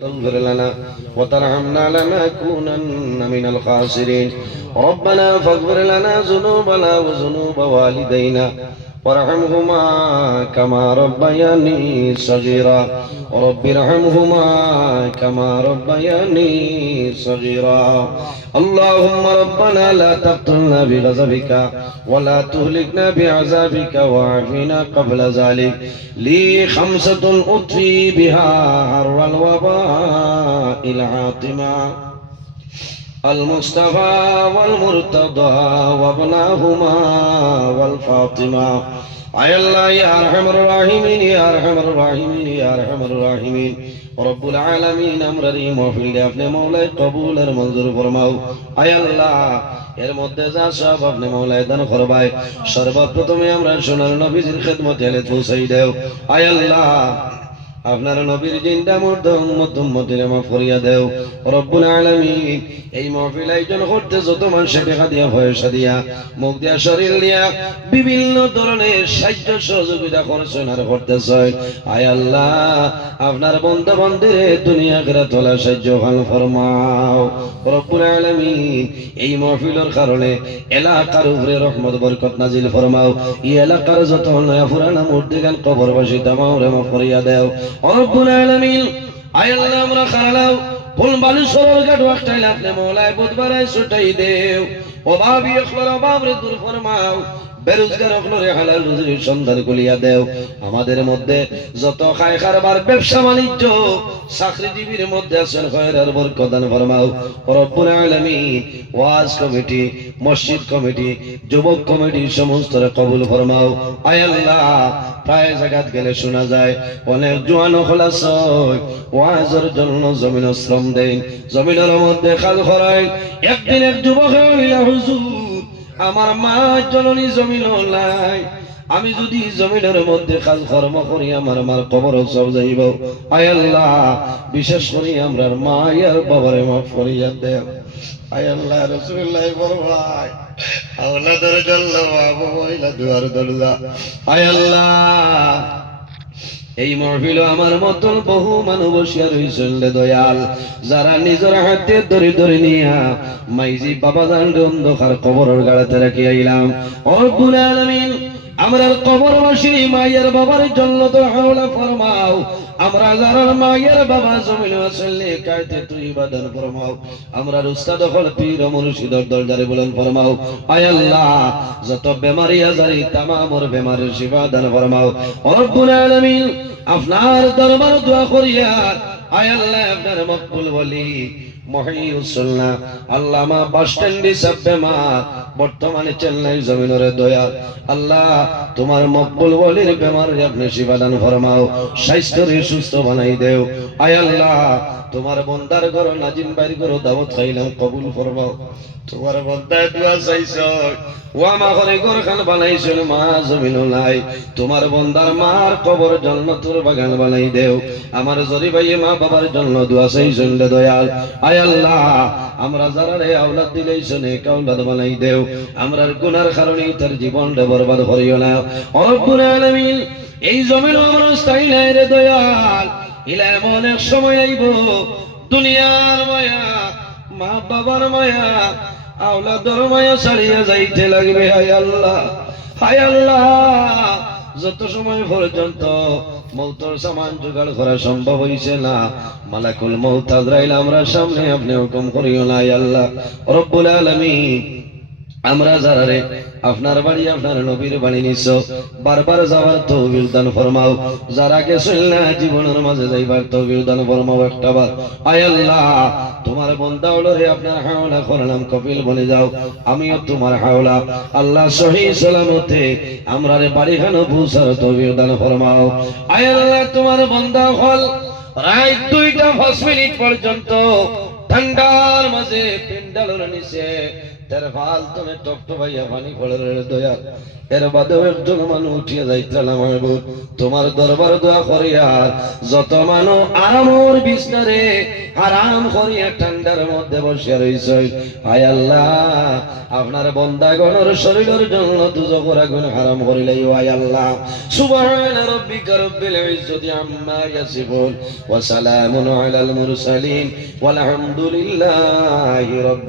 تغفر لنا وترحمنا لنكونن من الخاسرين. ربنا فاغفر لنا ذنوبنا وذنوب والدينا وارحمهما كما ربياني صغيرا. رب ارحمهما كما ربياني صغيرا. اللهم ربنا لا تقتلنا بغضبك ولا تهلكنا بعذابك وعافنا قبل ذلك. لي خمسة أطفي بها حر الوباء العاطمة المصطفى والمرتضى وابناهما والفاطمة. আয় আল্লাহ ইয়া আরহামার রাহিমিন ইয়া আরহামার রাহিমিন ইয়া আরহামার রাহিমিন রব্বুল আলামিন আমরার এই মাহফিলকে আপনি মওলায় কবুল আর মঞ্জুর ফরমাও। আয় আল্লাহ এর মধ্যে যা সব আপনি মওলায় দান করবাই, সর্বপ্রথমে আমরা সোনার নবীজির খেদমতে এলে পৌঁছাই দেও। আয় আল্লাহ আপনার নবীর জিন্দা মুর্দা উম্মতের মাফ করিয়া দেও রব্বুল আলামিন। এই মাহফিল আয়োজন করতে যত মানুষ টাকা দিয়া পয়সা দিয়া মুখ দিয়া শরীর দিয়া বিভিন্ন ধরনের সাহায্য সহযোগিতা করছেন আর করতেছেন, আয় আল্লাহ আপনার বন্ধু বান্ধবদের দুনিয়া আখিরাত তোলা সাহায্য খান ফরমাও রব্বুল আলামিন। এই মাহফিলের কারণে এলাকার উপরে রহমত বরকত নাজিল ফরমাও। এই এলাকার যত নয়া পুরানা মুর্দিগান কবরবাসী তামাওরে মাফ করিয়া দেও রব্বুল আলামিন। আয় আল্লাহ আমরা খারালাও কোন বালু সরল ঘাট ওয়াক্তাইলে আপনি মওলায় বুধবারায় ছুটাই দেও। অভাবী অখলার অভাবরে দূর ফরমাও, বেরোজগার অখলরে হালাল রুজির সন্ধান করিয়া দেও। আমাদের মধ্যে যত খায় কারবার ব্যবসা বাণিজ্য চাকরিজীবীর মধ্যে আছেন খয়রার বরকত দান ফরমাও রব্বুল আলামিন। ওয়াজ কমিটি, মসজিদ কমিটি, যুবক কমিটি সমস্তরে কবুল ফরমাও। আয় আল্লাহ প্রায় জায়গাত গেলে শোনা যায় অনেক জোয়ান খলাস ওয়াজের জন্য জমিন শ্রম দেন, জমিনের মধ্যে খাল খরায়। একদিন এক যুবক হইলা হুজুর আমার মা জননী জমিন নাই, আমি যদি জমিনের মধ্যে কাজ কর্ম করি আমার মার কবর সব যাইব। আয় আল্লাহ বিশেষ করে আমরার মা আর বাবারে মাফ করিয়া দেও। আয় আল্লাহ রাসূলুল্লাহ ফরমায় আওলাদের জন্য বাবা মহিলা দুয়ার দরজা। আয় আল্লাহ এই মাহফিল আমার মতন বহু মানুষ বসিয়া রইছেন রে দয়াল, যারা নিজের হাতে ধরে ধরে নিয়া মাইজি বাবা জান অন্ধকার কবরের গাড়াতে রাখি আইলাম রব্বুল আলামিন। আমরার কবরবাসী মায়ের বাবার জন্য তো হাওলা ফরমাও। আমরা যারা মায়ের বাবা জমিন আসলে কাইতে তুই ইবাদত ফরমাও। আমরার উস্তাদ হল পীর মুর্শিদের দরজারে বলেন ফরমাও। আয় আল্লাহ যত বেমারি আজারি তামামর বেমারির শিফা দান ফরমাও রব্বুল আলামিন। আপনার দরবার দোয়া করিয়া আয় আল্লাহ আপনার মকবুল ওলি মহিউসুল্লাহ আল্লামা বাস স্ট্যান্ডে সব বেমার বর্তমানে চেন্নাই জমিনের দয়াল আল্লাহ তোমার মকবুল ওলির বেমার আপনি শিফা দান ফরমাও, স্বাস্থ্যরে সুস্থ বানাই দেও। আয় আল্লাহ তোমার বন্দার ঘর নাজিম বাইর করো দাওয়াত খাইলাম কবুল ফরমাও। তোমার বন্দায় দোয়া চাইছ ও আমা ঘরে ঘর খান বানাইছিল মা জমিন নাই, তোমার বন্দার মার কবর জান্নাতুল বাগান বানাই দেও। আমার জরি ভাই মা বাবার জন্য দোয়া চাইছেন রে দয়াল। আয় আল্লাহ আমরা যারা রে আওলাদ দিলেইছেন এক আওলাদ বানাই দেও। আমরার গুনার কারণে তার জীবনটা বরবাদ করিও না রব্বুল আলামিন। এই জমিন আমরা স্থায়ী নাই রে দয়াল, ইলা এমন এক সময় আইব দুনিয়ার মায়া মা বাবার মায়া আওলাদের মায়া ছাড়িয়া যাইতে লাগবে। হায় আল্লাহ হায় আল্লাহ যত সময় পর্যন্ত মৌতর সামান জোগাড় করা সম্ভব হইছে না মালাকুল মউত আজরাইল আমরা সামনে আপনি হুকুম করিও না। আয় আল্লাহ রব্বুল আলামিন আমরা যারা রে আপনার বাড়ি আপনার নবীর বাড়ি নিছো বারবার যাওয়ার তৌফিক দান ফরমাও, যারা গেছেন না জীবনের মাঝে যাইবার তৌফিক দান ফরমাও একটা বার। আয় আল্লাহ তোমার বান্দা হলো রে আপনার হাওলা করলাম কপিল বনে যাও, আমিও তোমার হাওলা আল্লাহ সহি সালামতে আমরা রে বাড়ি খানো পৌঁছার তৌফিক দান ফরমাও। আয় আল্লাহ তোমার বান্দা হল রাত 2টা 5 মিনিট পর্যন্ত ঠান্ডার মাঝে পেন্ডালের নিচে তার ফাল তুমি টপ ভাইয়া পানি পড়ে রে দয়াল এর বাদেও একজন মানুষ উঠিয়া যাইতাম আমার বোন তোমার দরবার দোয়া করিয়ার যত মানুষ আরামর বিছনারে আরাম করিয়া ঠান্ডার মধ্যে বসিয়া রইছে হায় আল্লাহ আপনার বান্দাগণের শরীরের জন্য দুজকের আগুন হারাম করিলাই হায় আল্লাহ সুবহান রাব্বিকা রাব্বিল ইজ্জাতি আম্মা ইয়াসিফুন ওয়া সালামুন আলাল মুরসালিন ওয়াল হামদুলিল্লাহি রাব্বিল